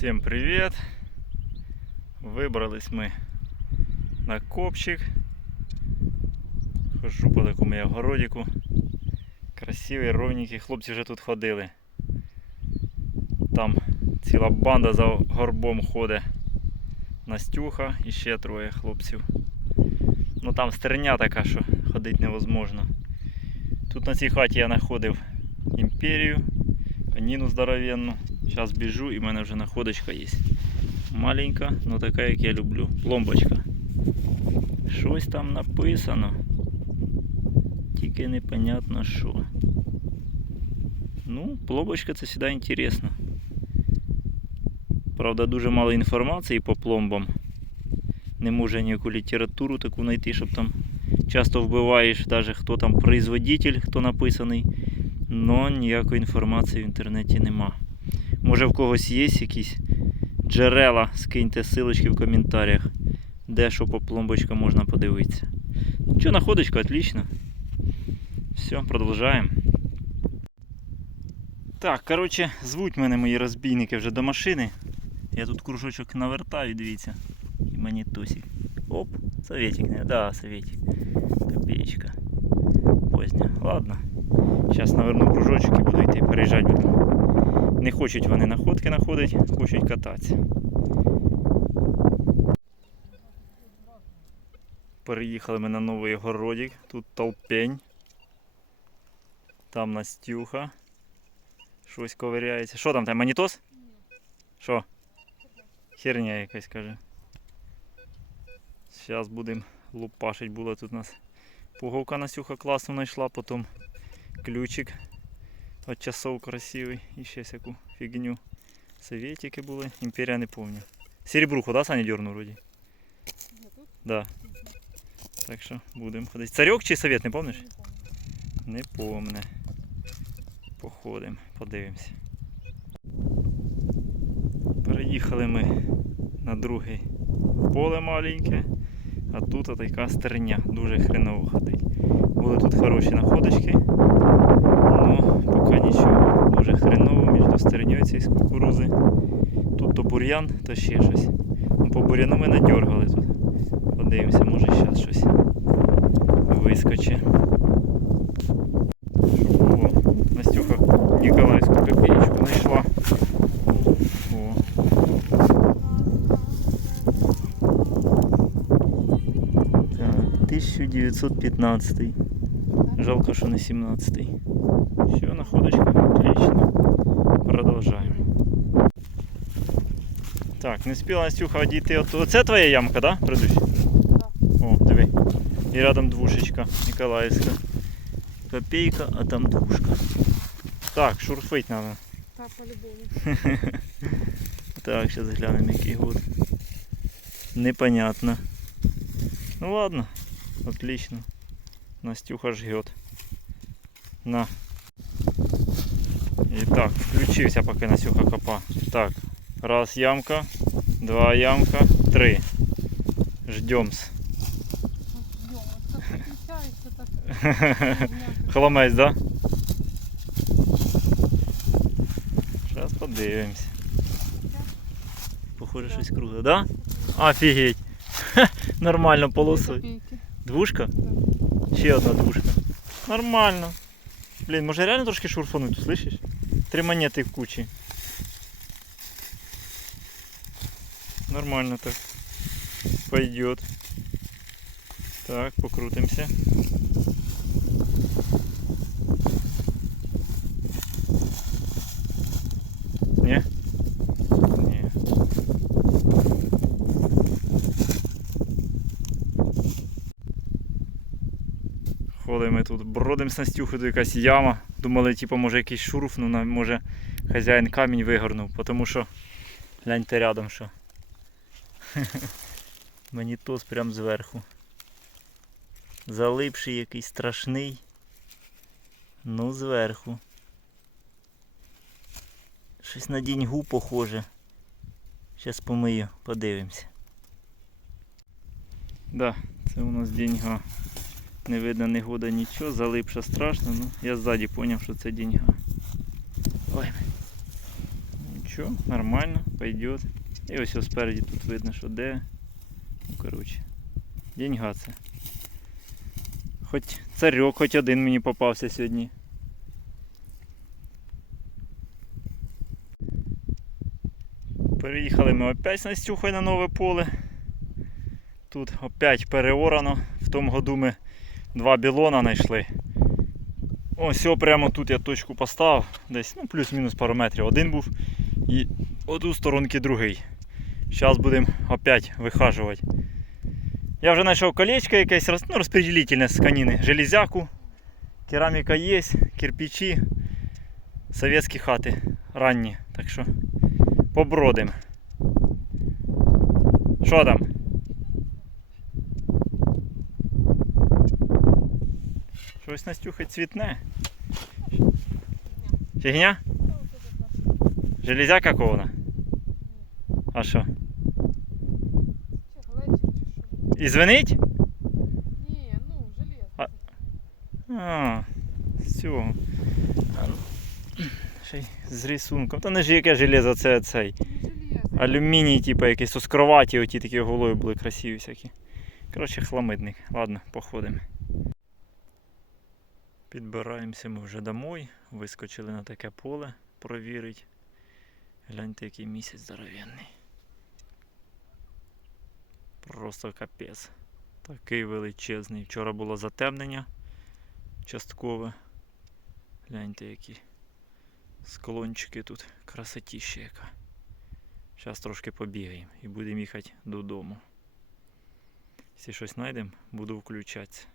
Всем привет! Вибрались ми на копчик. Хожу по такому огородику. Красивий, ровненький. Хлопці вже тут ходили. Там ціла банда за горбом ходить. Настюха і ще троє хлопців. Ну там стерня така, що ходити невозможно. Тут на цій хаті я знаходив імперію, каніну здоровенну. Зараз біжу і в мене вже находочка є. Маленька, але така, як я люблю. Пломбочка. Щось там написано. Тільки непонятно що. Ну, пломбочка це завжди інтересно. Правда, дуже мало інформації по пломбам. Не можу ніяку літературу таку знайти, щоб там часто вбиваєш, навіть хто там производитель, хто написаний. Но ніякої інформації в інтернеті нема. Може в когось є якісь джерела, скиньте ссылочки в коментарях, де що по пломбочкам можна подивитися. Що, находочка, отлично. Все, продовжаємо. Так, коротше, звуть мене мої розбійники вже до машини. Я тут кружочок навертаю, дивіться. І мені тусик. Оп, советик, не? Да, советик. Копеечка. Поздня. Ладно. Зараз наверну кружочок і буду йти, переїжджати. Не хочуть вони находки знаходити, хочуть кататися. Переїхали ми на новий городик. Тут толпень. Там Настюха. Щось ковиряється. Що там там? Манітос? Що? Херня якась каже. Зараз будемо лупашить. Була тут у нас пуговка Настюха класно знайшла, потім ключик от часов красивий і ще всяку фігню. Советики були, імперія не помню. Серебруху, да, Саня дернув вроді? Да. Так що будемо ходити. Царьок чи совет, не помниш? Не помне. Походимо, подивимось. Переїхали ми на друге поле маленьке, а тут така стерня, дуже хреново ходить. Були тут хороші находочки, Ну, поки нічого. Дуже хреново між стерньою цієї з кукурузи. Тут то бур'ян, то ще щось. Ну, по бур'яну ми надергали тут. Подивимося, може зараз щось вискоче. О, Настюха Ніколаївську копеечку знайшла. О. Так, 1915. Жалко, що не 17-й. Все, находочка, отлично. Продовжаємо. Так, не спіла Настюха одійти. От, оце твоя ямка, да? Предыдущая? О, диви. І рядом двушечка Ніколаївська. Копейка, а там двушка. Так, шурфить треба. Так, по-любому. Так, зараз глянемо який год. Непонятно. Ну ладно, отлично. Настюха жгет. На. І так, включився, поки Настюха копа. Так, раз ямка, два ямка, три. Ждемс. Хламець, да? Зараз подивимось. Похоже, щось круто, да? Офігеть. Нормально полосою. Двушка? Ще одна двушка. Нормально. Блін, може реально трошки шурфануть, слышиш? Три монети в кучі. Нормально так. Пойдет. Так, покрутимся. Не? Не. Ходимо тут, бродимо з Настюхою, тут якась яма. Думали, типу, може якийсь шурф, ну може хазяїн камінь вигорнув, тому що гляньте рядом що. Мені тос прям зверху. Залипший якийсь страшний. Ну, зверху. Щось на діньгу похоже. Зараз помию, подивимося. Да, це у нас деньга. Не видно ні года нічого, залипша страшно, ну я ззаді зрозумів, що це деньга. Ой. Нічого, нормально, пойдет. І ось ось спереді тут видно, що де. Ну, коротше. Деньга це. Хоч царьок, хоч один мені попався сьогодні. Переїхали ми опять з Настюхою на нове поле. Тут опять переорано. В тому году ми два білона знайшли. Ось прямо тут я точку поставив, десь ну, плюс-мінус пару метрів. Один був і оту сторонки другий. Зараз будемо опять вихажувати. Я вже знайшов колечко якесь ну, розподілительне з каніни. Железяку, кераміка є, кирпичі, совєтські хати ранні. Так що побродим. Що там? Щось Настюха цвітне. Фігня? Железяка кована? А що? І звенить? Ні, ну, железо. А- А, все. Ще й з рисунком. Та не ж яке железо, це цей. Алюміній, типу, якийсь оскроваті, оті такі голої були красиві всякі. Коротше, хламидник. Ладно, походимо. Підбираємося ми вже домой. Вискочили на таке поле провірить. Гляньте, який місяць здоровенний. Просто капець. Такий величезний. Вчора було затемнення часткове. Гляньте, які склончики тут. Красотіще яка. Зараз трошки побігаємо і будемо їхати додому. Якщо щось знайдемо, буду включатися.